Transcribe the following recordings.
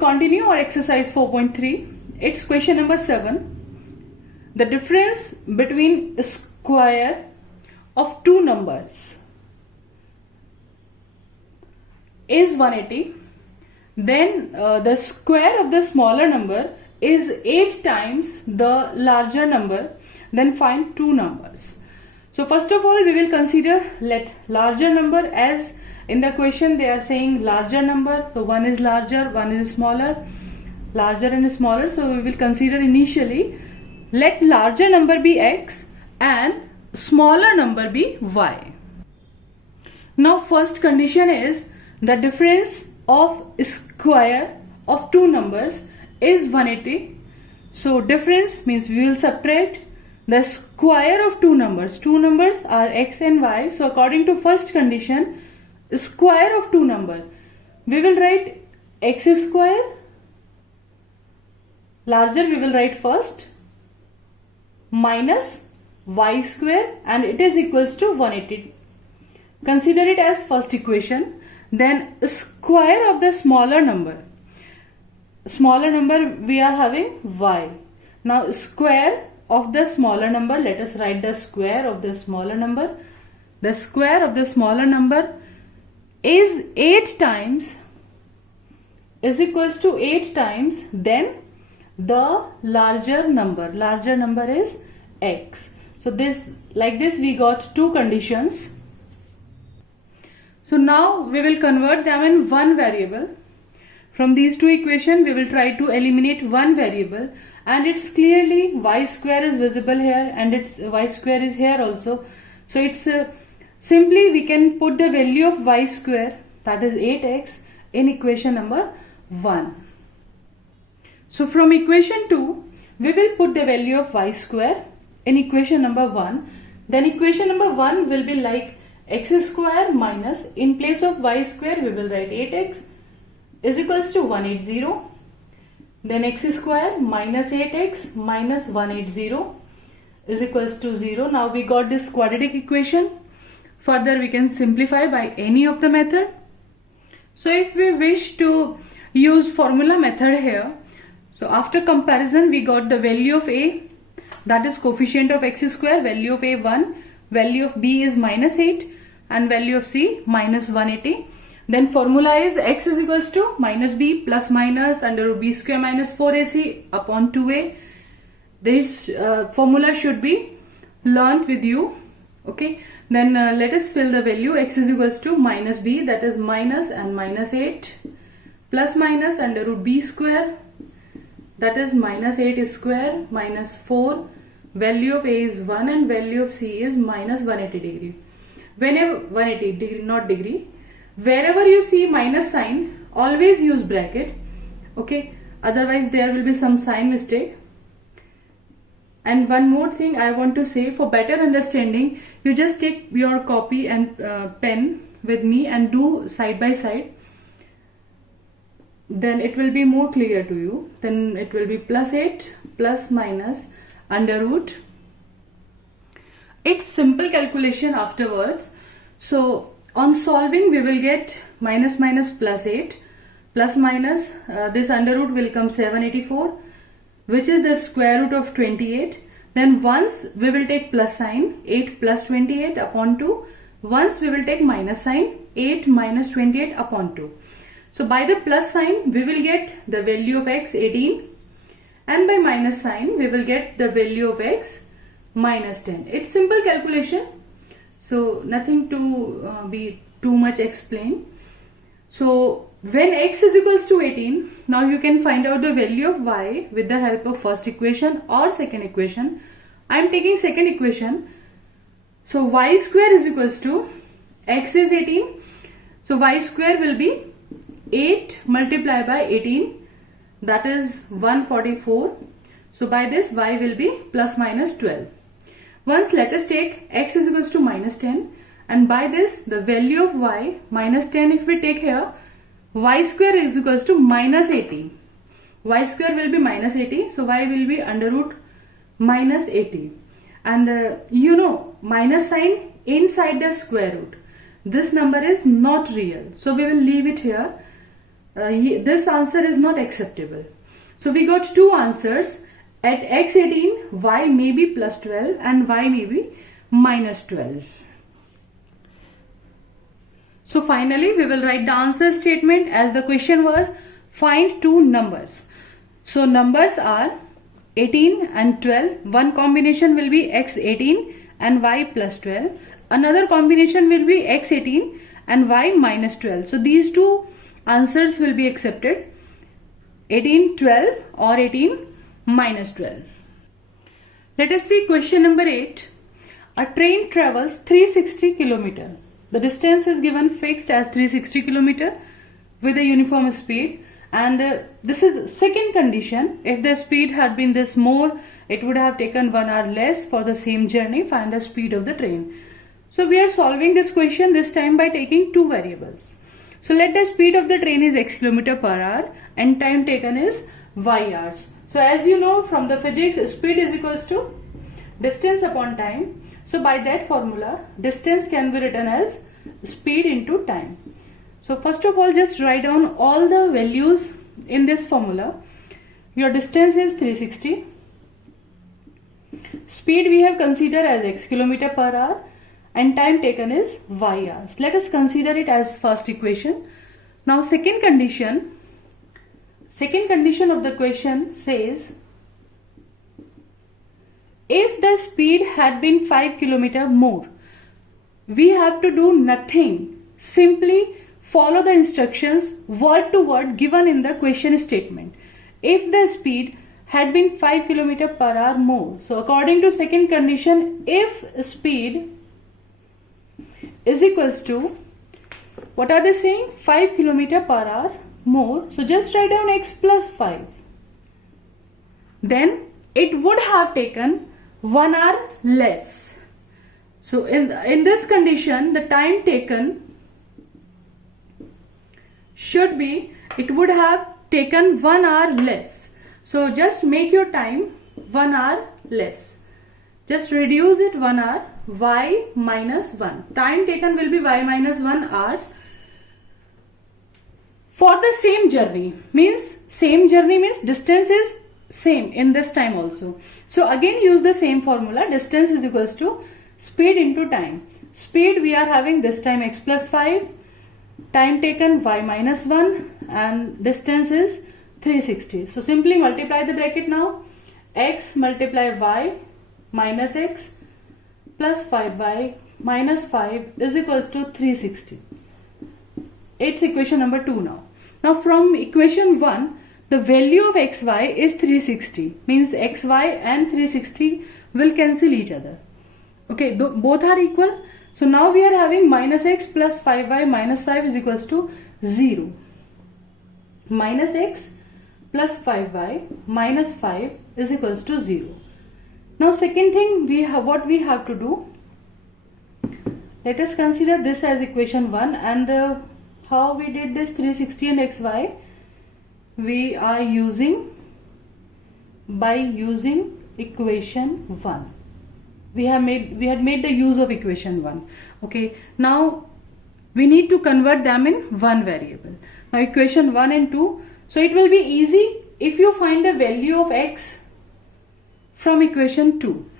continue our exercise 4.3. It's question number 7. The difference between a square of two numbers is 180. Then the square of the smaller number is 8 times the larger number. Then find two numbers. So first of all, we will consider let larger number, as in the question they are saying larger number. So one is larger, one is smaller, larger and smaller. So we will consider initially let larger number be x and smaller number be y. Now first condition is the difference of square of two numbers is 180. So difference means we will separate the square of two numbers. Two numbers are x and y. So according to first condition, square of two number, we will write x square. Larger we will write first minus y square, and it is equals to 180. Consider it as first equation. Then square of the smaller number. Smaller number we are having y. Now square of the smaller number, let us write the square of the smaller number. The square of the smaller number is 8 times, is equals to 8 times then the larger number. Larger number is x. So this, like this, we got two conditions. So now we will convert them in one variable. From these two equations, we will try to eliminate one variable, and it's clearly y square is visible here and its y square is here also. So it's simply we can put the value of y square, that is 8x, in equation number 1. So from equation 2, we will put the value of y square in equation number 1. Then equation number 1 will be like x square minus, in place of y square we will write 8x is equals to 180. Then x square minus 8x minus 180 is equals to 0. Now we got this quadratic equation. Further we can simplify by any of the method. So if we wish to use formula method here, so after comparison we got the value of a, that is coefficient of x square, value of a 1, value of b is minus 8 and value of c minus 180. Then formula is x is equals to minus b plus minus under root b square minus 4ac upon 2a. This formula should be learnt with you. Okay. Then let us fill the value. X is equals to minus b, that is minus and minus 8, plus minus under root b square, that is minus 8 square minus 4. Value of a is 1 and value of c is minus 180 degree. Whenever 180 degree, not degree. Wherever you see minus sign, always use bracket. Okay, otherwise there will be some sign mistake. And one more thing I want to say, for better understanding, you just take your copy and pen with me and do side by side. Then it will be more clear to you. Then it will be plus 8 plus minus under root. It's simple calculation afterwards. So on solving we will get minus minus plus 8 plus minus this under root will come 784, which is the square root of 28. Then once we will take plus sign, 8 plus 28 upon 2. Once we will take minus sign, 8 minus 28 upon 2. So by the plus sign we will get the value of x 18, and by minus sign we will get the value of x minus 10. It's simple calculation. So nothing to be too much explained. So when x is equals to 18, now you can find out the value of y with the help of first equation or second equation. I am taking second equation. So y square is equals to x is 18. So y square will be 8 multiplied by 18, that is 144. So by this y will be plus minus 12. Once let us take x is equals to minus 10, and by this the value of y minus 10, if we take here, y square is equals to minus 80. Y square will be minus 80, so y will be under root minus 80. And you know, minus sign inside the square root. This number is not real, so we will leave it here. this answer is not acceptable. So we got two answers. At x18, y may be plus 12 and y may be minus 12. So finally, we will write the answer statement as the question was, find two numbers. So numbers are 18 and 12. One combination will be x18 and y plus 12. Another combination will be x18 and y minus 12. So these two answers will be accepted. 18, 12 or 18 minus 12. Let us see question number 8. A train travels 360 km. The distance is given fixed as 360 km with a uniform speed, and this is second condition. If the speed had been this more, it would have taken 1 hour less for the same journey. Find the speed of the train. So we are solving this question this time by taking two variables. So let the speed of the train is x km per hour and time taken is y hours. So as you know from the physics, speed is equals to distance upon time. So by that formula, distance can be written as speed into time. So first of all, just write down all the values in this formula. Your distance is 360. Speed we have considered as x km per hour and time taken is y hours. Let us consider it as first equation. Now second condition of the question says, if the speed had been 5 km more, we have to do nothing. Simply follow the instructions word to word given in the question statement. If the speed had been 5 km per hour more. So according to second condition, if speed is equals to, what are they saying? 5 km per hour more. So just write down x plus 5. Then it would have taken 1 hour less. So in this condition, the time taken should be, it would have taken 1 hour less. So just make your time 1 hour less. Just reduce it 1 hour, y minus 1. Time taken will be y minus 1 hours for the same journey. Same journey means distance is same in this time also. So again use the same formula. Distance is equals to speed into time. Speed we are having this time x plus 5. Time taken y minus 1 and distance is 360. So simply multiply the bracket now. X multiply y minus x plus 5y minus 5 is equals to 360. It's equation number 2 now. Now from equation 1, the value of xy is 360. Means xy and 360 will cancel each other. Okay, both are equal. So now we are having minus x plus 5y minus 5 is equals to 0. Minus x plus 5y minus 5 is equals to 0. Now second thing, what we have to do, let us consider this as equation 1, and how we did this 360 and xy, we are using by using equation 1. We had made the use of equation 1. Okay, now we need to convert them in one variable. Now equation 1 and 2, so it will be easy if you find the value of x from equation 2.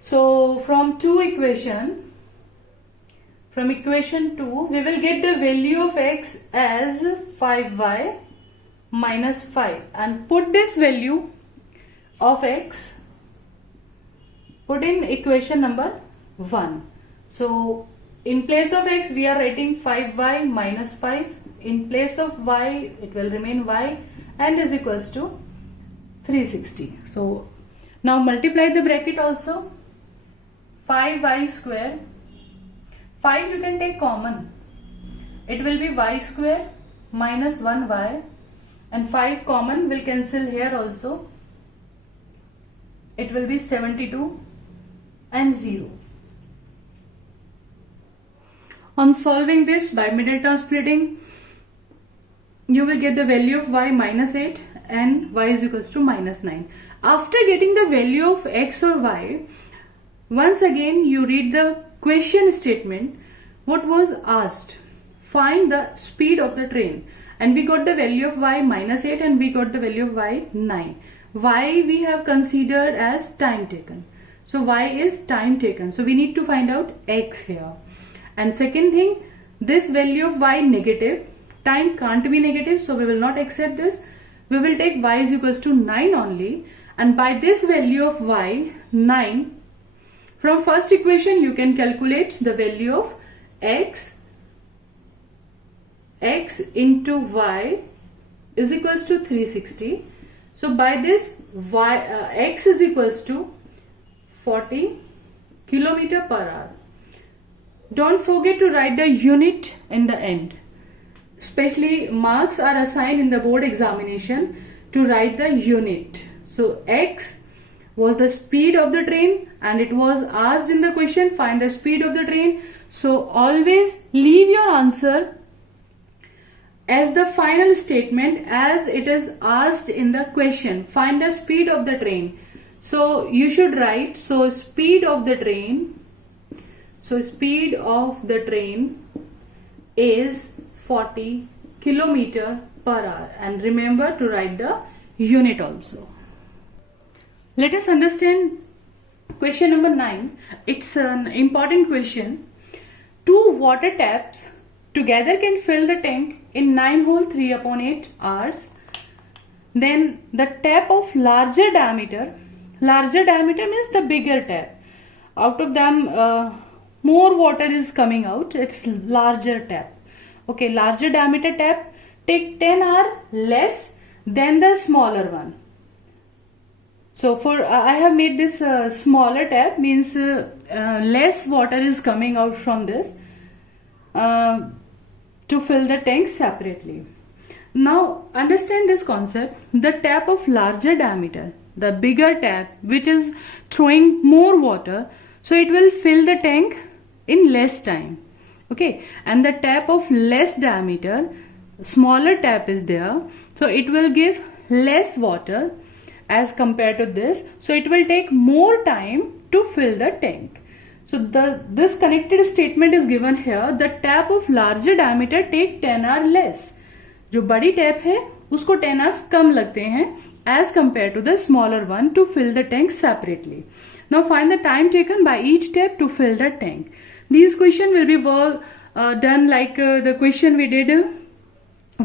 So from equation 2, we will get the value of x as 5y minus 5 and put this value of x, put in equation number 1. So in place of x we are writing 5y minus 5. In place of y it will remain y and is equals to 360. So now multiply the bracket also. 5y square. 5 you can take common. It will be y square minus 1y, and 5 common will cancel here also. It will be 72 and 0. On solving this by middle term splitting, you will get the value of y minus 8 and y is equals to minus 9. After getting the value of x or y, once again you read the question statement. What was asked? find the speed of the train, and we got the value of y -8 and we got the value of y 9. Y we have considered as time taken. So y is time taken. So we need to find out x here. And second thing, this value of y negative, time can't be negative, so we will not accept this. We will take y is equals to 9 only, and by this value of y 9, from first equation you can calculate the value of x into y is equals to 360. So by this y x is equals to 40 kilometer per hour. Don't forget to write the unit in the end. Especially marks are assigned in the board examination to write the unit. So x was the speed of the train, and it was asked in the question, find the speed of the train. So always leave your answer as the final statement as it is asked in the question, find the speed of the train. So you should write, so speed of the train is 40 kilometer per hour, and remember to write the unit also. Let us understand question number 9. It's an important question. Two water taps together can fill the tank in 9 hole 3/8 hours. Then the tap of larger diameter means the bigger tap. Out of them more water is coming out. It's larger tap. Okay, larger diameter tap take 10 hours less than the smaller one. So for I have made this smaller tap, means less water is coming out from this to fill the tank separately. Now understand this concept. The tap of larger diameter, the bigger tap which is throwing more water, so it will fill the tank in less time. Okay, and the tap of less diameter, smaller tap is there, so it will give less water as compared to this, so it will take more time to fill the tank. So this connected statement is given here. The tap of larger diameter take 10 hours less. जो बड़ी tap है उसको 10 hours कम लगते हैं as compared to the smaller one to fill the tank separately. Now find the time taken by each tap to fill the tank. These questions will be done like the question we did,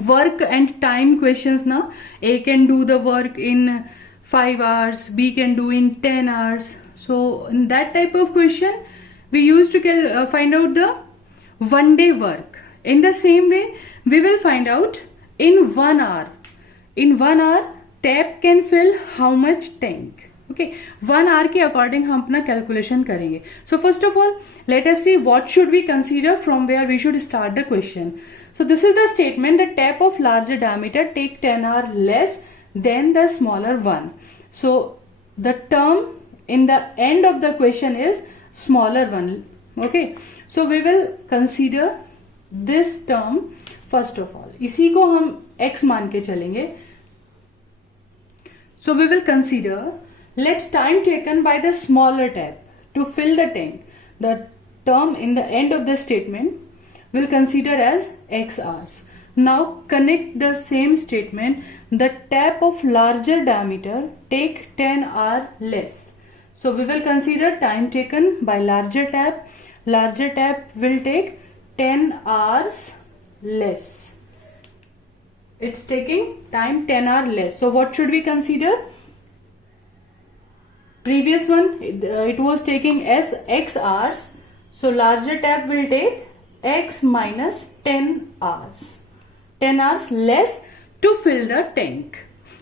work and time questions. Now A can do the work in 5 hours, B can do in 10 hours. So in that type of question we used to find out the one day work. In the same way we will find out in 1 hour. In 1 hour tap can fill how much tank. Okay, 1 hour के according हम अपना calculation करेंगे. So first of all, let us see what should we consider, from where we should start the question. So this is the statement: the tap of larger diameter take 10 hours less than the smaller one. So the term in the end of the question is smaller one. Okay, so we will consider this term first of all. इसी को हम x मान के चलेंगे. So we will consider, let time taken by the smaller tap to fill the tank, the term in the end of the statement, will consider as x hours. Now connect the same statement. The tap of larger diameter take 10 hours less. So we will consider time taken by larger tap. Larger tap will take 10 hours less. It's taking time 10 hours less. So what should we consider? Previous one, it was taking x hours. So larger tap will take x minus 10 hours. 10 hours less to fill the tank.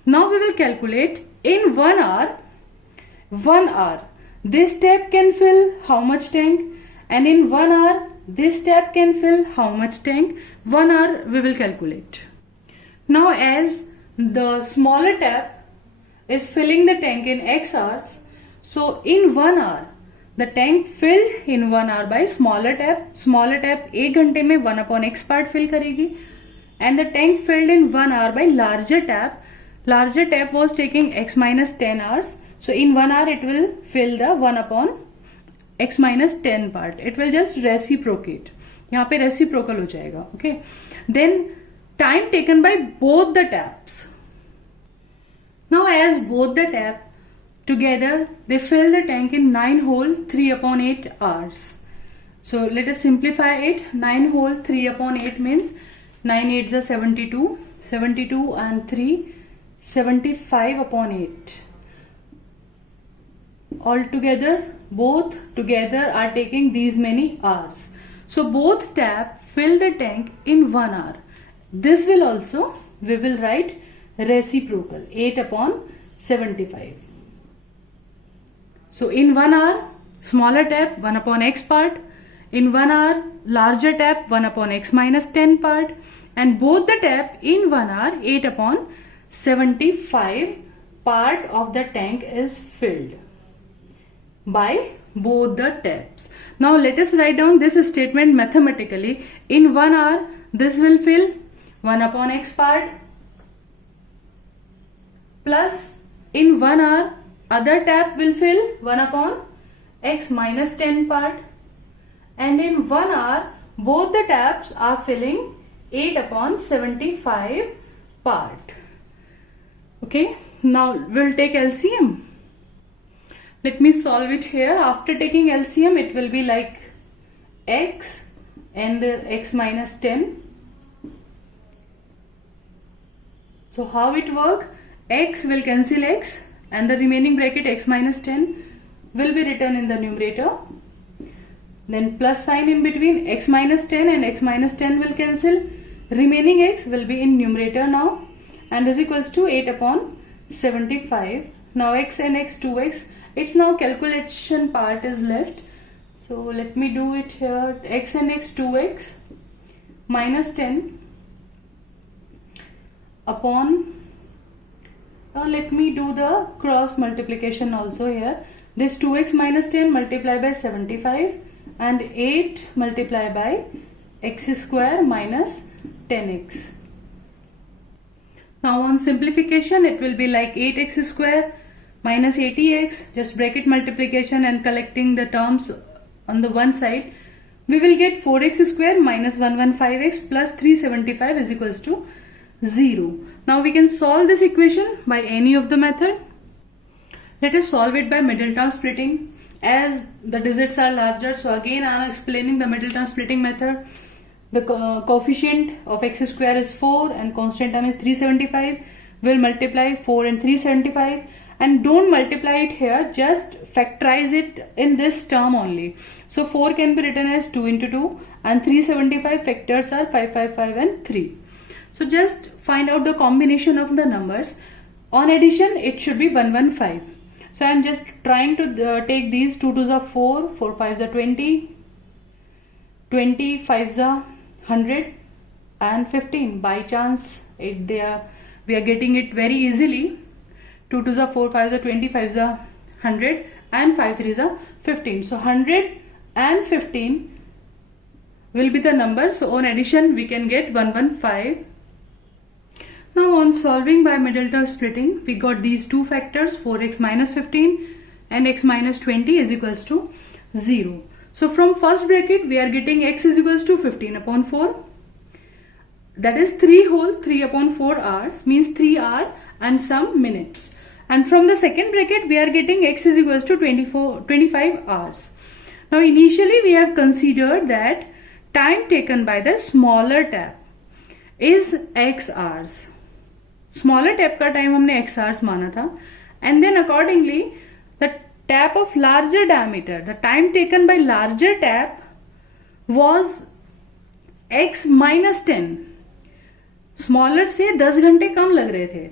Now we will calculate in 1 hour. 1 hour. This tap can fill how much tank? And in 1 hour, this tap can fill how much tank? 1 hour we will calculate. Now as the smaller tap is filling the tank in x hours, so in 1 hour the tank filled in 1 hour by smaller tap. Smaller tap 1 घंटे में 1/x part fill करेगी, and the tank filled in 1 hour by larger tap. Larger tap was taking x minus 10 hours, so in 1 hour it will fill the 1/x minus 10 part. It will just reciprocate. यहाँ पे reciprocal हो जाएगा. Okay, then time taken by both the taps. Now as both the tap together they fill the tank in 9 whole 3/8 hours. So let us simplify it. 9 whole 3/8 means 9 8s are 72, 72 and 3 75/8. Altogether both together are taking these many hours. So both tap fill the tank in 1 hour. This will also we will write reciprocal 8/75. So in 1 hour, smaller tap 1/x part. In 1 hour, larger tap 1/x minus 10 part. And both the tap in 1 hour 8/75 part of the tank is filled by both the taps. Now let us write down this statement mathematically. In 1 hour, this will fill 1/x part plus in 1 hour other tap will fill 1/x minus 10 part, and in 1 hour both the taps are filling 8/75 part. Okay, now we'll take LCM. Let me solve it here. After taking LCM it will be like x and x minus 10. So how it work? X will cancel x and the remaining bracket x minus 10 will be written in the numerator. Then plus sign in between, x minus 10 and x minus 10 will cancel. Remaining x will be in numerator now and is equals to 8/75. Now x and x 2x. It's now calculation part is left. So let me do it here. X and x 2x minus 10 upon let me do the cross multiplication also here. This 2x minus 10 multiply by 75 and 8 multiply by x square minus 10x. Now on simplification it will be like 8x square minus 80x. Just bracket multiplication and collecting the terms on the one side. We will get 4x square minus 115x plus 375 is equals to 0. Now we can solve this equation by any of the method. Let us solve it by middle term splitting. As the digits are larger, so again I am explaining the middle term splitting method. The coefficient of x square is 4 and constant term is 375. We'll multiply 4 and 375 and don't multiply it here, just factorize it in this term only. So 4 can be written as 2 into 2 and 375 factors are 555 and 3. So just find out the combination of the numbers. On addition, it should be 115. So I am just trying to take these 2 2s are 4, 4 5s are 20, 20 5s are 100 and 15. By chance, we are getting it very easily. 2 2s are 4, 5s are 20, 5s are 100 and 5 3s are 15. So 100 and 15 will be the number. So on addition, we can get 115. Now on solving by middle term splitting, we got these two factors 4x minus 15 and x minus 20 is equals to 0. So from first bracket we are getting x is equals to 15/4. That is 3 whole 3/4 hours means 3 hours and some minutes. And from the second bracket we are getting x is equals to 25 hours. Now initially we have considered that time taken by the smaller tap is x hours. Smaller tap का time हमने x hours माना था, and then accordingly the tap of larger diameter, the time taken by larger tap was x minus 10. Smaller से 10 घंटे कम लग रहे थे,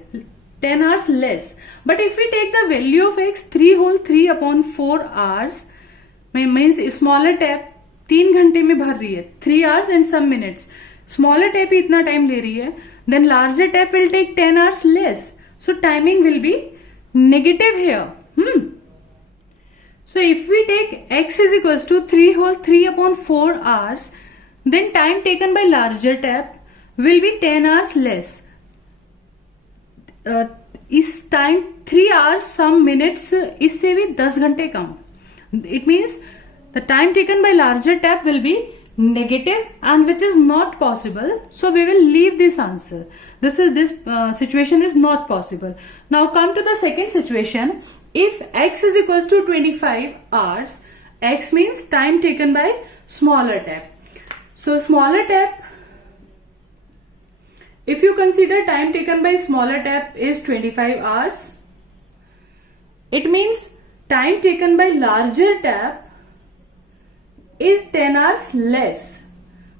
10 hours less. But if we take the value of x 3 whole 3/4 hours, means smaller tap 3 घंटे में भर रही है, 3 hours and some minutes. Smaller tap इतना टाइम ले रही है, then larger tap will take 10 hours less. So timing will be negative here. So if we take x is equals to 3 whole 3/4 hours, then time taken by larger tap will be 10 hours less. इस time 3 hours some minutes इससे भी 10 घंटे कम. It means the time taken by larger tap will be negative and which is not possible, so we will leave this answer. This situation is not possible. Now come to the second situation. If x is equals to 25 hours, x means time taken by smaller tap. So smaller tap, if you consider time taken by smaller tap is 25 hours, it means time taken by larger tap is 10 hours less.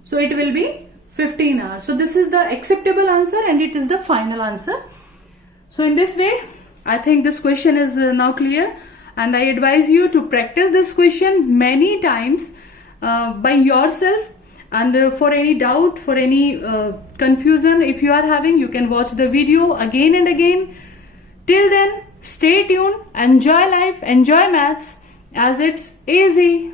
So it will be 15 hours. So this is the acceptable answer and it is the final answer. So in this way, I think this question is now clear, and I advise you to practice this question many times by yourself. And for any doubt, for any confusion if you are having, you can watch the video again and again. Till then, stay tuned, enjoy life, enjoy maths, as it's easy.